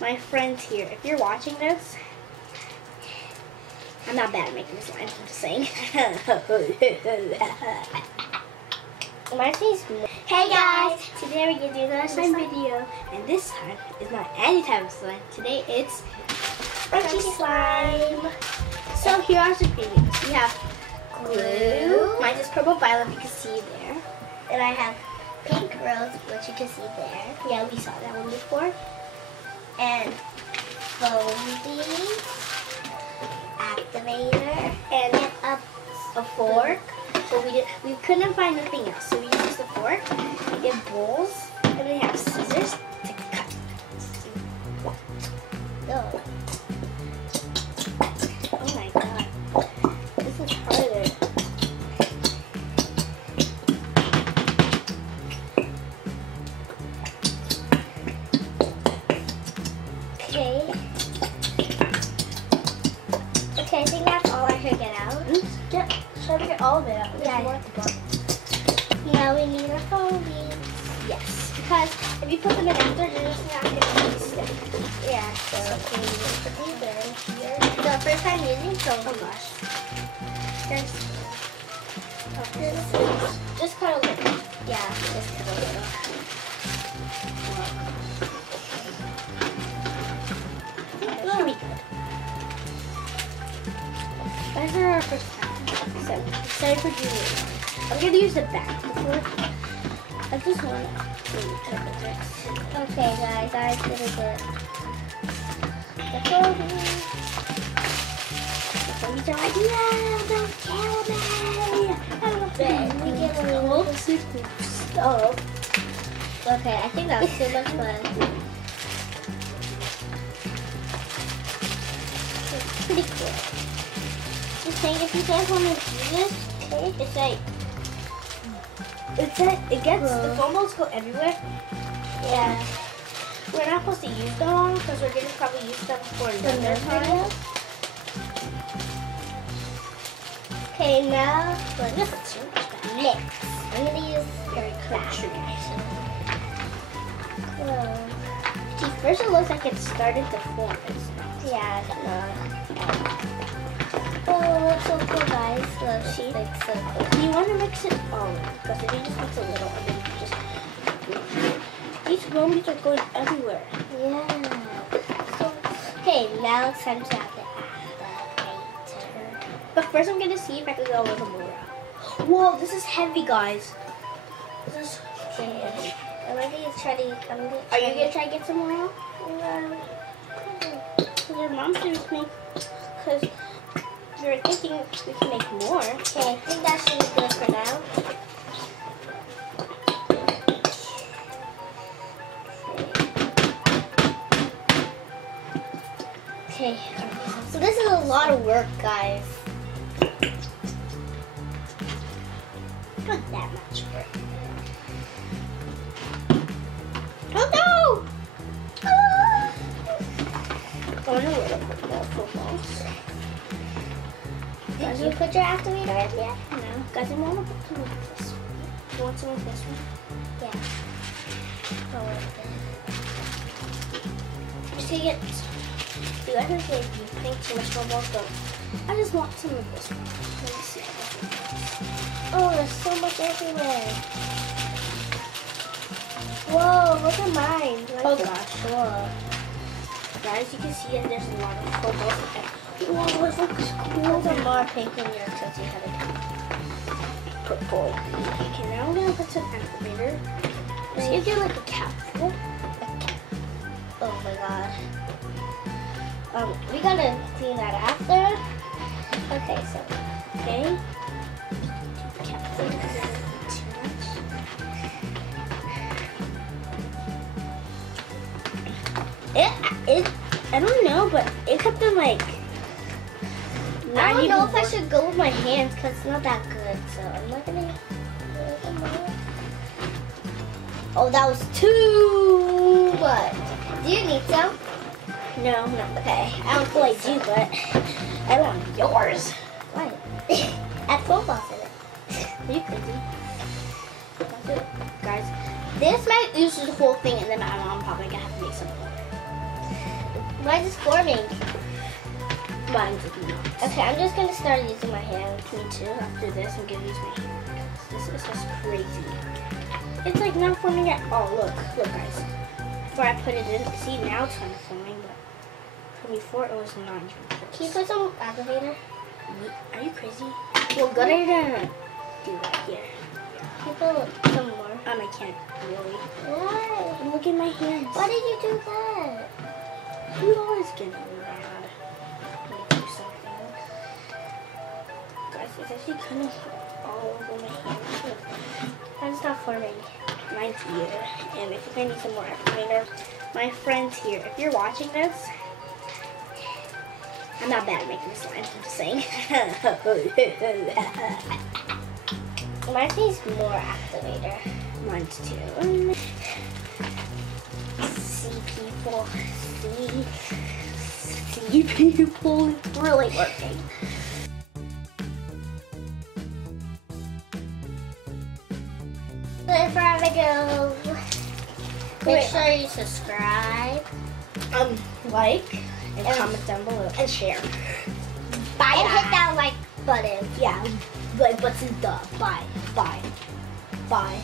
my friends here, if you're watching this, I'm not bad at making slime, I'm just saying. Hey guys, today we're going to do another slime video, and this time is not any type of slime. Today it's crunchy slime. So here are some ingredients. We have glue. Mine is purple violet, you can see there. And I have pink rose, which you can see there. Yeah, we saw that one before. And foamy activator And a fork. So we couldn't find anything else, so we used the fork. We get bowls, and we have scissors to cut. dough. Oh my god, this is harder. Okay, I think that's all I could get out. Yeah, try to get all of it out. Yeah. More at the bottom. Now we need our foamy. Yes, because if you put them in after, they're just not going to stick. Yeah, so we need to put these in here. The first time using foamy. Oh gosh. Just cut a little. Yeah, just cut a little. That should be good. That's our first time. So, excited for doing it. I'm going to use the back before. I just want to cut the tricks. Okay, guys, I did it good. The foamy. Somebody's like, no, don't kill me. I love it. We get a little stuff. Okay, I think that was too much fun. It's pretty cool. Just saying, if you guys want to do this, okay, It gets, the foam balls go everywhere. yeah. We're not supposed to use them all because we're going to probably use them for another video. Okay, now we're just mix. I'm gonna use very Country. clove. See, first it looks like it started to form. It's not. Yeah, it's not. Oh, looks so cool, guys. Look, she looks so cool. You want to mix it all in because if you just mix a little and then you just... These foamies are going everywhere. Yeah. So, okay, now it's time to have the activator. But first I'm going to see if I can go a little more out. Whoa, this is heavy, guys. This is Okay. heavy. I'm gonna try to. Are you going to try to get some more out? No. Because your mom said with me. Because we were thinking we can make more. Okay, I think that should be good for now. Okay. So this is a lot of work, guys. Not that much work. Oh no! I want a little bit more footballs. Did you put your activator in yet? No. Guys, I want to put some of this one. You want some of this one? Yeah. Oh, Just to get... You guys are saying you're putting too much footballs, but I just want some of this one. Let me see. oh, there's so much everywhere. Whoa, look at mine. Oh gosh. Whoa. Guys, you can see that there's a lot of footballs. Whoa, this looks cool. There's more pink in your because you had a Purple. Okay, now I'm gonna put some activator. Let's give you like a capsule. Oh my god. We gotta clean that after. Okay, so Okay. Capsule because it's too much. I don't know, but it kept them like. I don't know if I should go with my hands because it's not that good. So I'm not gonna. Oh, that was too much. Do you need some? No, no. Okay. I don't feel like you, but I want yours. What? Add footballs in it. You could do. That's it, guys. This might use the whole thing, and then my mom probably gonna have to make some more. Mine is forming. Mine's not. Okay, I'm just gonna start using my hands. Me too. After this, I'm gonna use my hand. This is just crazy. It's like not forming at all. Look, guys. Before I put it in, see now it's kind of forming, but from before it was not even close. Can you put some aggravator? Are you crazy? Well, good idea. Do that here. Can you put some more? I can't really. Why? Look at my hands. Why did you do that? You always get me mad when you do something. Guys, it's actually kind of all over my hands. Mine's not forming. Mine's here. And if you need some more activator, my friend's here. If you're watching this, I'm not bad at making slime, I'm just saying. Mine needs more activator. Mine's too. See people. See people. It's really working. For our video, make sure you subscribe. Like and comment down below and share. Bye. And hit that like button. Yeah, like button. Bye.